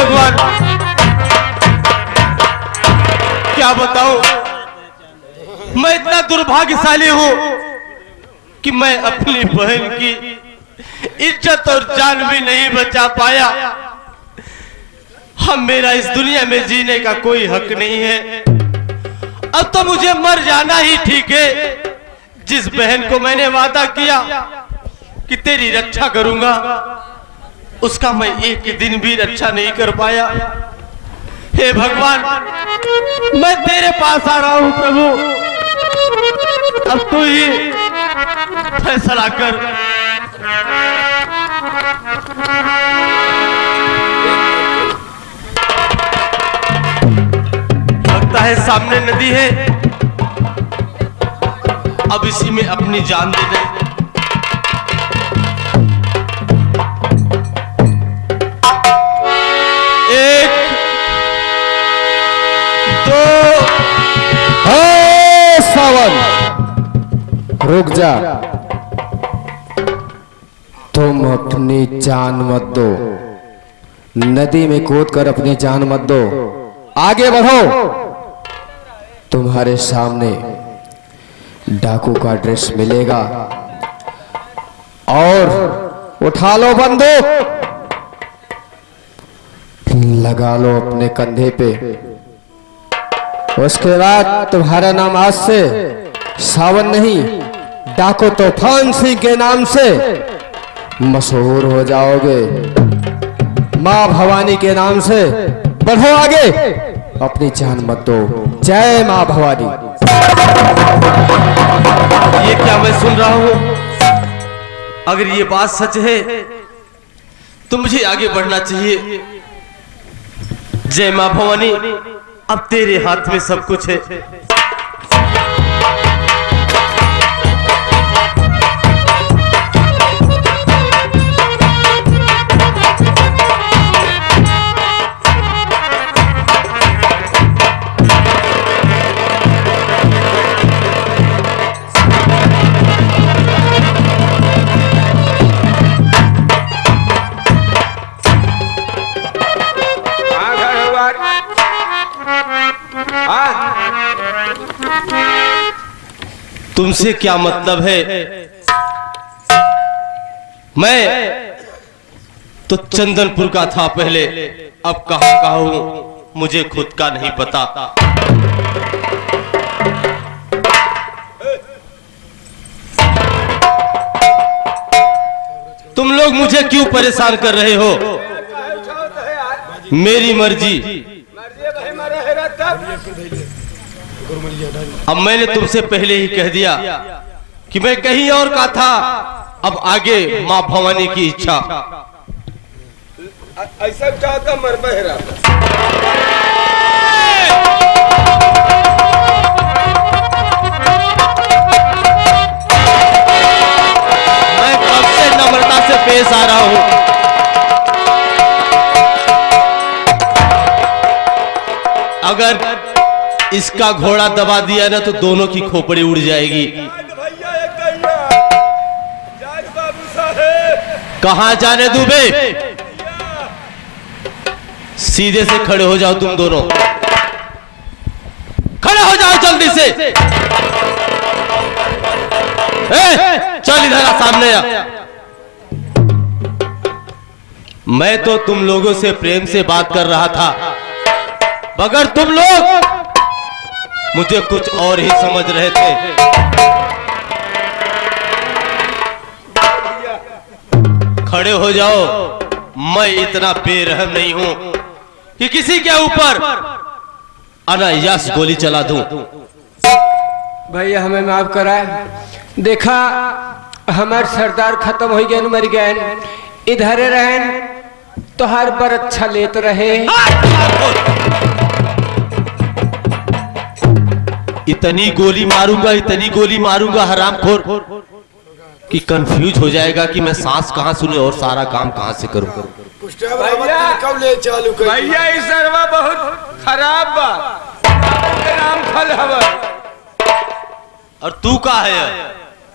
भगवान, क्या बताऊं, मैं इतना दुर्भाग्यशाली हूं कि मैं अपनी बहन की इज्जत और जान भी नहीं बचा पाया। हम मेरा इस दुनिया में जीने का कोई हक नहीं है। अब तो मुझे मर जाना ही ठीक है। जिस बहन को मैंने वादा किया कि तेरी रक्षा करूंगा, उसका मैं एक दिन भी रक्षा नहीं कर पाया। हे भगवान, मैं तेरे पास आ रहा हूं प्रभु, अब तू ही फैसला कर। लगता है सामने नदी है, अब इसी में अपनी जान दे दे। एक दो, सावन रुक जा, तुम अपनी जान मत दो, नदी में कूद कर अपनी जान मत दो, आगे बढ़ो। तुम्हारे सामने डाकू का ड्रेस मिलेगा और उठा लो बंदूक, लगा लो अपने कंधे पे। उसके बाद तुम्हारा नाम आज से सावन नहीं, डाकू तूफान सिंह के नाम से मशहूर हो जाओगे। मां भवानी के नाम से बढ़ो आगे, अपनी जान मत दो। जय मां भवानी। ये क्या मैं सुन रहा हूं? अगर ये बात सच है तो मुझे आगे बढ़ना चाहिए। जय मां भवानी, अब तेरे हाथ में सब कुछ है। तुमसे क्या मतलब है? मैं तो चंदनपुर का था पहले, अब कहां का हूं मुझे खुद का नहीं पता। तुम लोग मुझे क्यों परेशान कर रहे हो? मेरी मर्जी। अब मैंने तुमसे पहले ही कह दिया कि मैं कहीं और का था, अब आगे मां भवानी की इच्छा। ऐसा चाहता मर बहरा। मैं कब से नम्रता से पेश आ रहा हूं। अगर इसका घोड़ा दबा दिया ना तो दोनों की खोपड़ी उड़ जाएगी। कहां जाने दूं बे? सीधे से खड़े हो जाओ, तुम दोनों खड़े हो जाओ जल्दी से। चल इधर आ, सामने आ। मैं तो तुम लोगों से प्रेम से बात कर रहा था, मगर तुम लोग मुझे कुछ और ही समझ रहे थे। खड़े हो जाओ। मैं इतना बेरहम नहीं हूं कि किसी के ऊपर अनायास गोली चला दूं। भैया हमें माफ कराए। देखा हमार सरदार खत्म हो गए, मर गए, इधर रहन तो हर बार अच्छा लेते रहे। इतनी गोली मारूंगा, इतनी गोली मारूंगा हरामखोर कि कंफ्यूज हो जाएगा कि मैं सांस कहां सुने और सारा काम कहां से करूं। भैया इस सरवा बहुत खराब बा, नाम फल हवा। और तू का है?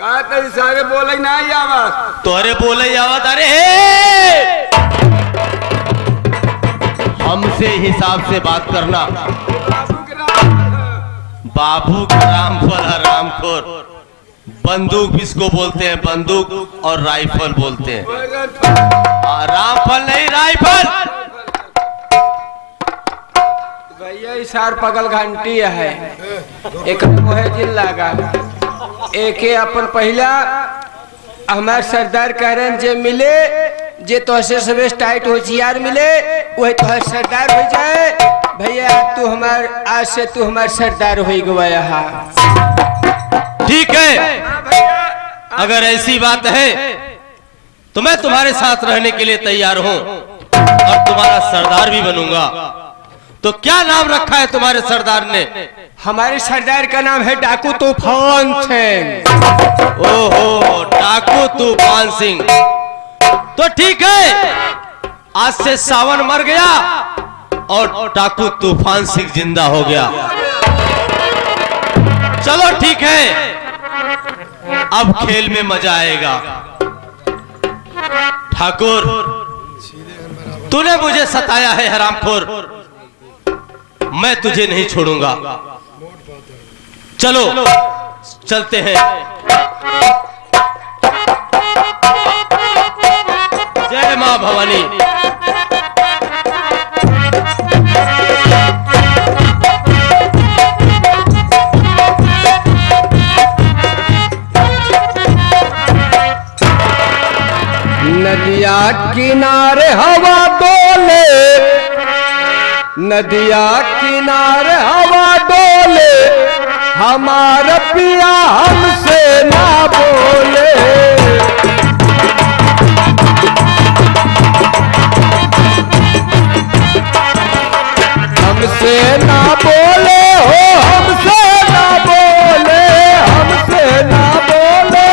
का तेरी सारे बोले ना आवाज, तोरे बोले आवाज। अरे हिसाब से बात करना। बाबू के राम बाबू का रामफल हरामखोर। बंदूक इसको बोलते हैं, बंदूक और राइफल बोलते हैं। रामफल नहीं, राइफल। भैया इसार पगल घंटी है, एक मोहे जिन लगा एक अपन पहला हमारे सरदार कह रहे हैं जे मिले जे तोहसे सबसे टाइट होशियार मिले वही तोहर सरदार हो जाए। भैया तू हमार आज से तू हमार सरदार हो गया। ठीक है, अगर ऐसी बात है तो मैं तुम्हारे साथ रहने के लिए तैयार हूं और तुम्हारा सरदार भी बनूंगा। तो क्या नाम रखा है तुम्हारे सरदार ने? हमारे सरदार का नाम है डाकू तूफान सिंह। ओहो, डाकू तूफान सिंह। तो ठीक है, आज से सावन मर गया और डाकू तूफान सिंह जिंदा हो गया। चलो ठीक है, अब खेल में मजा आएगा। ठाकुर, तूने मुझे सताया है हरामखोर, मैं तुझे नहीं छोड़ूंगा। चलो चलते हैं। जय मां भवानी। नदिया किनारे हवा डोले, नदिया किनारे हवा डोले, हमारा पिया हमसे ना बोले। हमसे ना बोले हो, हमसे ना बोले, हमसे ना बोले।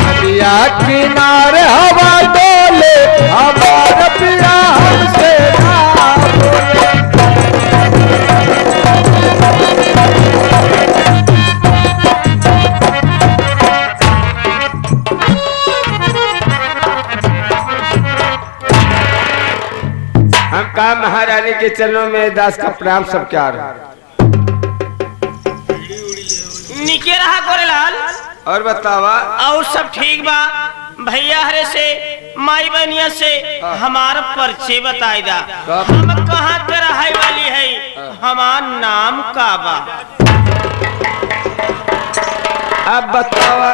नदिया किनारे हवा डोले, हमारा पिया हमसे ना बोले। हम कहा महारानी के चरणों में दास का प्रणाम सब क्या रहा। निके रहा गोरेलाल। और बतावा और सब ठीक बा। भैया हरे से माई बनिया से हमारा परिचय बताई दा। हम कहाँ के रहाई वाली है, हमार नाम का बा। अब बतावा,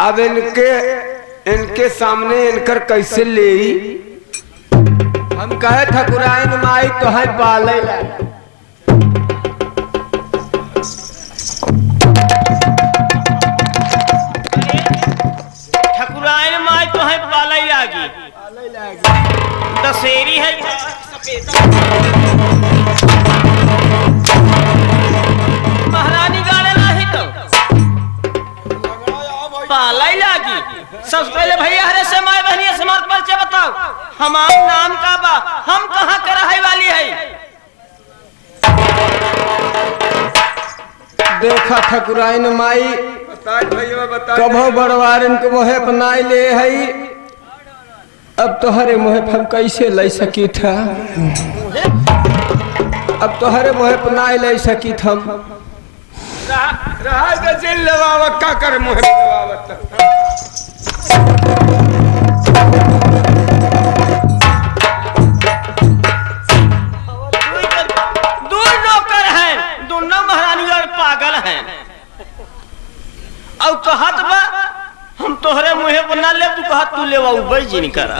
अब इनके सामने इनकर कैसे ले। हम कहे ठकुराइन माई तो है पाले ला। ठकुराइन माई तो है पालाई लागी, दशहरी है महारानी गाड़े लाही तो पालाई लागी। सबसे पहले भैया हरे से माई बहनिया से हमारा परिचय बताओ। हमारा नाम का बा, हम कहाँ के रहाई वाली है। देखा ठकुराइन माई बता भैया बता। कभो बड़वार इनको मोहे अपनाई ले है। अब तो हरे मोहे हम कैसे ले सकी था, अब तो हरे मोहे अपनाई ले सकी थम। रहा दे जेल लवावत का कर मुहे लवावत। दूर नौकर हैं, दोनों महारानी और पागल हैं। और कहत बा हम तोहरे मुहे बना ले, तू कहत तू ले वाऊ जी नहीं करा।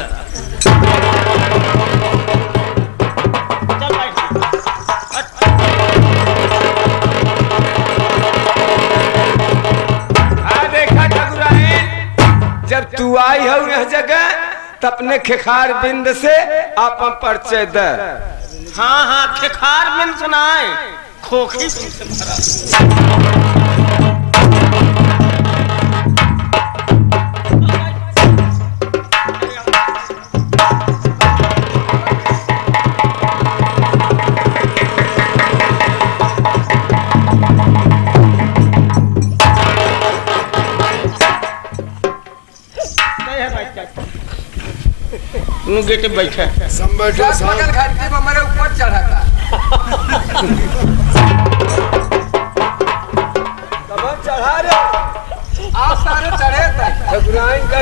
चल बैठ। देखा ठकुराइन, जब तू आई हो यह जगह तो अपने खेखार बिंद से आप परिचय दे। हाँ हाँ, खेखार में सुनाए खोखी से भरा। तू गेटे बैठा सब बैठे पगल घंटी में मेरे ऊपर चढ़ा था। चढ़ा रे आप सारे चढ़े थे ठकुराइन का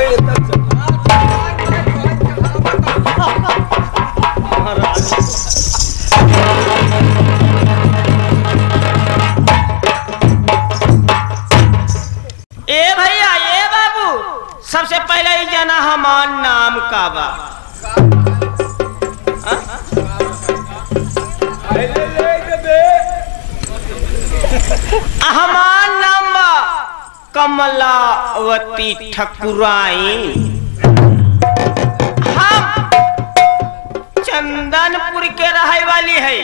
ए भैया ए बाबू सबसे पहले ही जाना हमार नाम का बा हमार नाम बा कमलावती ठकुराइन। हम चंदनपुर के रहे वाली है।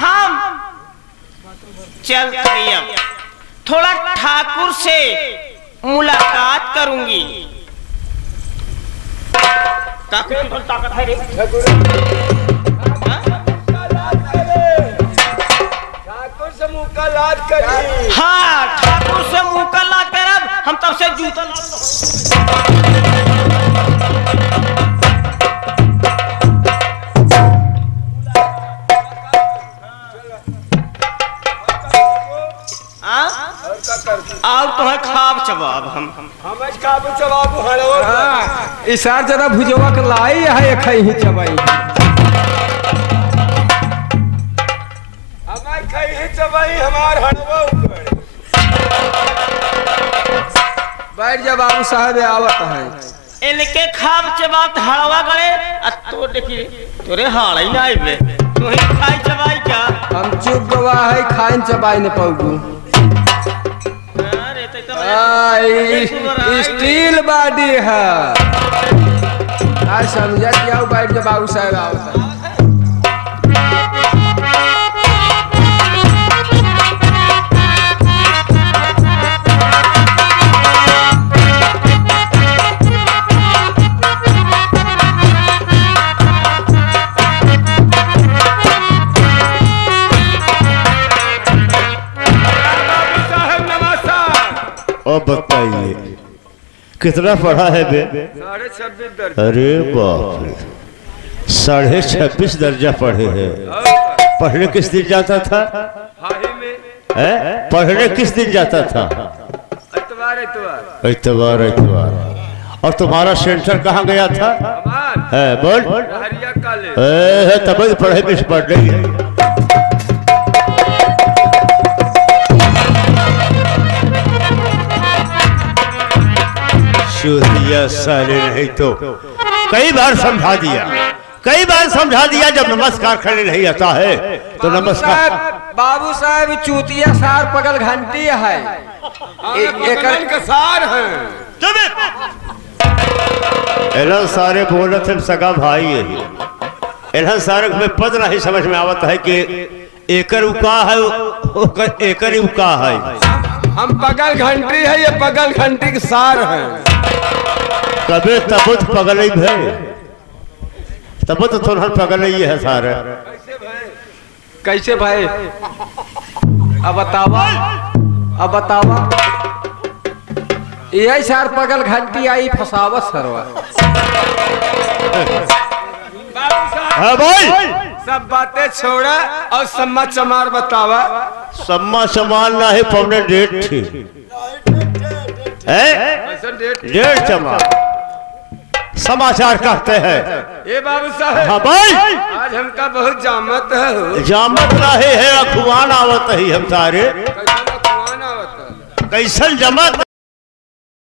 हम चल रही अब थोड़ा ठाकुर से मुलाकात करूंगी। ताकत है रे ठाकुर से मुलाकात करी। हाँ ठाकुर से मुलाकात करब हम तब से जूता और तुम्हें खाब चबाब हम खाब चबाब हड़ो इशार जरा भुजवा के लाई है खई ही चबाई हमार खई ही चबाई हमार हड़वा ऊपर बैठ जा बाबू साहब आवत है इनके खाब चबाब हड़वा गले तो देखी तोरे हाल ही ना आइबे तू ही खाई चबाई क्या हम चुप गवा है खाइन चबाई न पाऊगू। स्टील बॉडी है समझा क्या बैठ जा बाबू साहब आओ अब बताइए कितना पढ़ा है बे? 26 दर्जा। अरे बाप रे 26 दर्जा पढ़े हैं। पढ़ने किस दिन जाता था? पढ़ने किस दिन जाता था? इतवार। और तुम्हारा सेंटर कहाँ गया था? है बोल तब पढ़े में पढ़ रही है। साले नहीं तो कई बार समझा दिया जब नमस्कार करने नहीं आता है तो नमस्कार। बाबू साहब चूतिया सार पगल घंटी है एक सार है एलन सारे बोलत हम सगा भाई है। एलन सारे में पद नहीं समझ में आवत है कि एकर उका है एकर उका है। हम पगल घंटी है ये पगल घंटी के सार है। कभी तबुत पगल है तबुत थोड़ा पगल ही है सारे। कैसे भाई अब बतावा यही सार पगल घंटी आई फसावत सरवा। हाँ भाई सब बातें छोड़ा और सम्मा चमार बतावा। सम्मा चमार ना है पवने डेट थी डेढ़ चमार समाचार कहते हैं। ये बाबू साहब हाँ भाई आज हमका बहुत जामत है। जामत रहे है अखुआन आवत ही हम सारे कैसन जमत